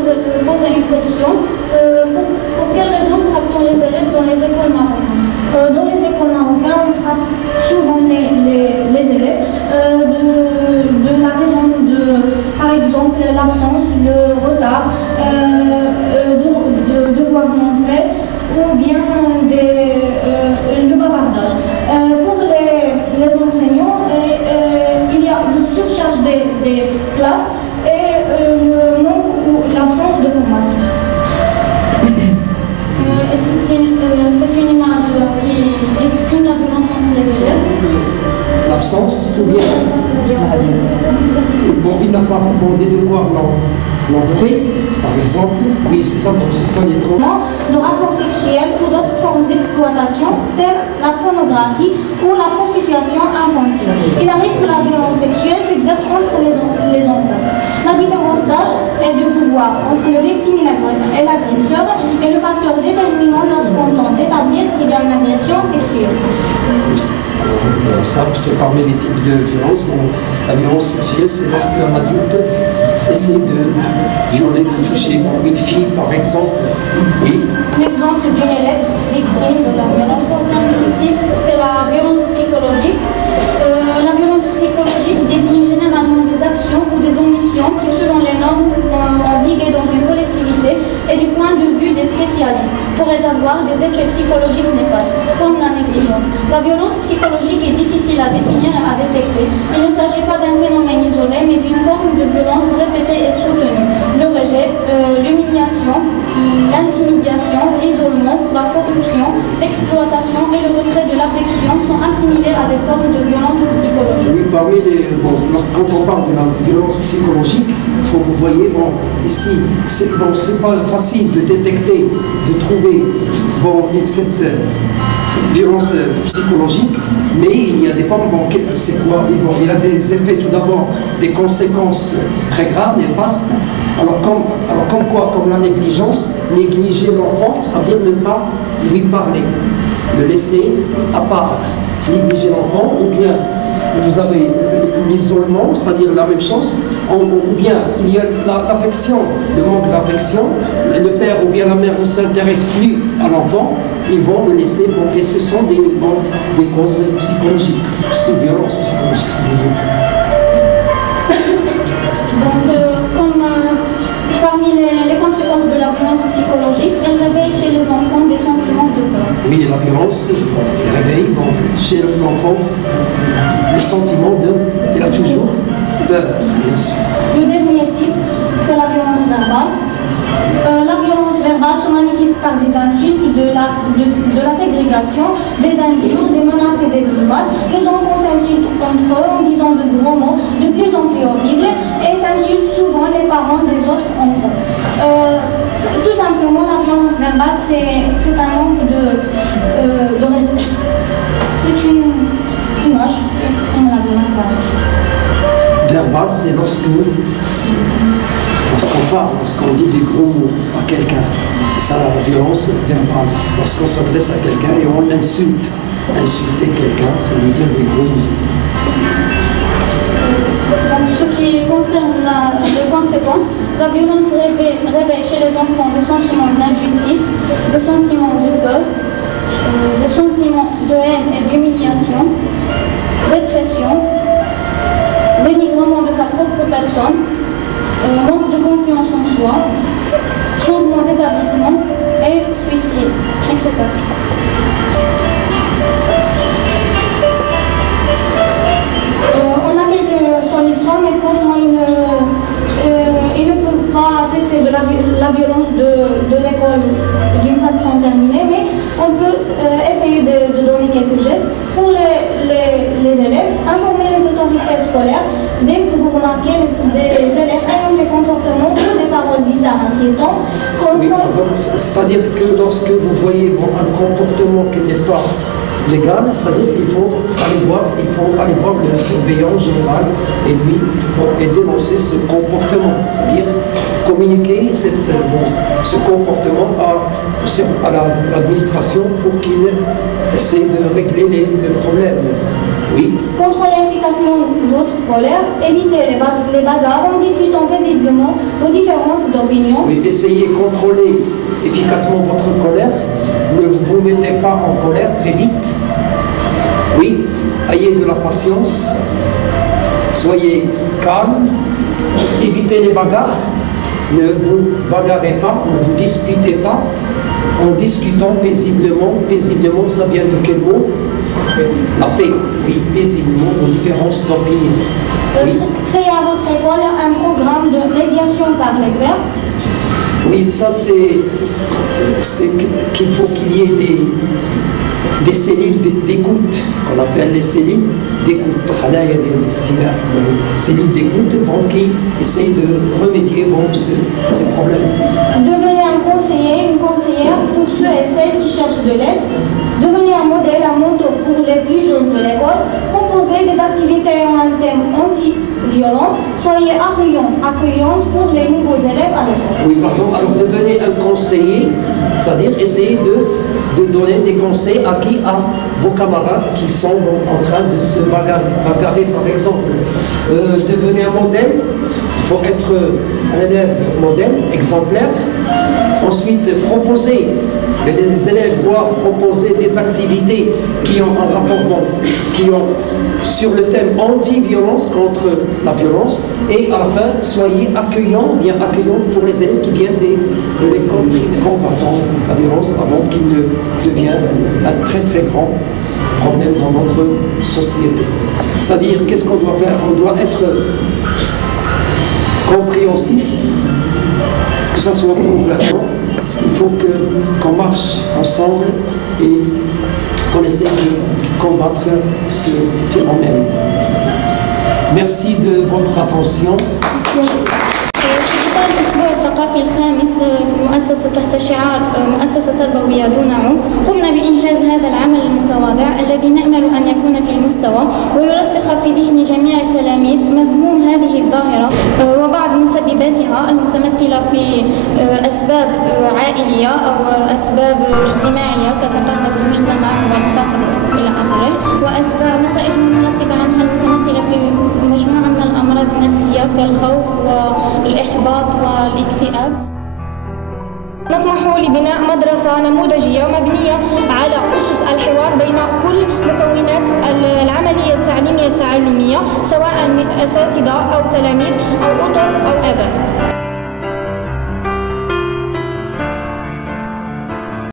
poser une question. Pour quelles raisons frappe-t-on les élèves dans les écoles marocaines? Dans les écoles marocaines, on frappe souvent les élèves de la raison de, par exemple, l'absence, le retard, de devoirs non faits ou bien le bavardage. Pour les enseignants, il y a une surcharge des classes et le manque ou l'absence de formation. C'est une image qui exprime la violence entre les élèves. L'absence ou bien bon, il n'a pas des devoirs non faits, par exemple. Oui, c'est ça, donc c'est ça les droits. De rapports sexuels ou d'autres formes d'exploitation telles la pornographie ou la prostitution infantile. Il arrive que la violence sexuelle s'exerce entre les enfants. La différence d'âge et de pouvoir entre le victime et l'agresseur est le facteur déterminant lorsqu'on tente d'établir s'il y a une agression sexuelle. Ça, c'est parmi les types de violence. Donc, la violence sexuelle, c'est lorsqu'un adulte essaie de violer, de toucher une fille, par exemple. Oui. L'exemple d'une élève victime de la violence. Troisième type, c'est la violence psychologique. La violence psychologique désigne généralement des actions ou des omissions qui, selon les normes en vigueur dans une collectivité et du point de vue des spécialistes, pourraient avoir des effets psychologiques néfastes, comme la négligence. La violence psychologique est difficile à définir et à détecter. Il ne s'agit pas d'un phénomène isolé, mais d'une forme de violence répétée et soutenue. Le rejet, l'humiliation, l'intimidation, l'isolement, la corruption, l'exploitation et le retrait de l'affection sont assimilés à des formes de violence psychologique. Oui, parmi les. Bon, quand on parle de la violence psychologique, comme vous voyez, bon, ici, c'est pas facile de détecter, de trouver cette violence psychologique, mais il y a des formes, bon, c'est quoi? Bon, il y a des effets, tout d'abord, des conséquences très graves, néfastes. Alors comme quoi? Comme la négligence, négliger l'enfant, ça veut dire ne pas lui parler, le laisser à part, négliger l'enfant, ou bien vous avez l'isolement, c'est-à-dire la même chose, ou bien il y a l'affection, le manque d'affection, le père ou bien la mère ne s'intéresse plus à l'enfant, ils vont le laisser, bon, et ce sont des causes psychologiques, c'est une violence psychologique, c'est des Parmi les conséquences de la violence psychologique, elle réveille chez les enfants des sentiments de peur. Oui, la violence réveille chez l'enfant le sentiment il a toujours peur. Le dernier type, c'est la violence verbale. La violence verbale se manifeste par des insultes, de la ségrégation, des injures, des menaces et des brimades. Les enfants s'insultent entre eux en disant de gros mots de plus en plus horribles et s'insultent souvent les parents des autres enfants. Tout simplement, la violence verbale, c'est un manque de respect. C'est une image qui exprime la violence verbale. Verbal, c'est lorsqu'on parle, lorsqu'on dit des gros mots à quelqu'un. C'est ça la violence verbale. Lorsqu'on s'adresse à quelqu'un et on l'insulte. Insulter quelqu'un, ça veut dire des gros mots. Donc, ce qui concerne les conséquences, la violence réveille chez les enfants des sentiments d'injustice, des sentiments de peur, des sentiments de haine et d'humiliation, dépression, dénigrement de sa propre personne, manque de confiance en soi, changement d'établissement et suicide, etc. On a quelques solutions, mais franchement, ils ne peuvent pas cesser de la violence de l'école d'une façon terminée, mais on peut essayer de donner quelques gestes pour les élèves, informer les autorités scolaires dès que vous remarquez des élèves ayant des comportements ou des paroles bizarres inquiétantes. Oui, c'est-à-dire que lorsque vous voyez un comportement qui n'est pas légal, c'est-à-dire qu'il faut aller voir le surveillant général et lui et dénoncer ce comportement, c'est-à-dire communiquer ce comportement à l'administration pour qu'il essaie de régler les problèmes. Oui. Contrôlez efficacement votre colère, évitez les bagarres en discutant paisiblement vos différences d'opinion. Oui, essayez de contrôler efficacement votre colère. Ne vous mettez pas en colère très vite. Oui, ayez de la patience. Soyez calme. Évitez les bagarres. Ne vous bagarrez pas, ne vous disputez pas. En discutant paisiblement. Paisiblement, ça vient de quel mot? La paix. Oui, paisiblement, aux différences d'opinion. Oui. Créer à votre école un programme de médiation par les pairs. Oui, ça c'est qu'il faut qu'il y ait des cellules d'écoute, qu'on appelle les cellules d'écoute. Là, il y a des cellules d'écoute qui essayent de remédier ces problèmes. Devenez un conseiller, une conseillère pour ceux et celles qui cherchent de l'aide. Devenez un modèle, un mentor pour les plus jeunes de l'école. Proposez des activités ayant un thème anti-violence. Soyez accueillants pour les nouveaux élèves à l'école. Oui, pardon. Alors, devenez un conseiller, c'est-à-dire essayez de donner des conseils à vos camarades qui sont en train de se bagarrer, par exemple. Devenez un modèle. Il faut être un élève modèle, exemplaire. Ensuite, proposer. Les élèves doivent proposer des activités qui ont un rapport, sur le thème anti-violence, contre la violence. Et à la fin, soyez bien accueillants pour les élèves qui viennent de l'école combattant la violence avant qu'il ne devienne un très très grand problème dans notre société. C'est-à-dire, qu'est-ce qu'on doit faire? On doit être compréhensif, que ça soit pour l'argent. Il faut qu'on marche ensemble et qu'on essaie de combattre ce phénomène. Merci de votre attention. الأسبوع الثقافي الخامس في المؤسسة تحت شعار مؤسسة تربوية دون عنف، قمنا بإنجاز هذا العمل المتواضع الذي نأمل أن يكون في المستوى ويرسخ في ذهن جميع التلاميذ مفهوم هذه الظاهرة وبعض مسبباتها المتمثلة في أسباب عائلية أو أسباب اجتماعية كثقافة المجتمع والفقر إلى آخره، وأسباب نتائج مترتبة عنها المتمثلة في مجموعة من الأمراض النفسية كالخوف والإحباط والاكتئاب. نطمح لبناء مدرسة نموذجية مبنية على أسس الحوار بين كل مكونات العملية التعليمية التعلمية سواء أساتذة أو تلاميذ أو أطر أو آباء.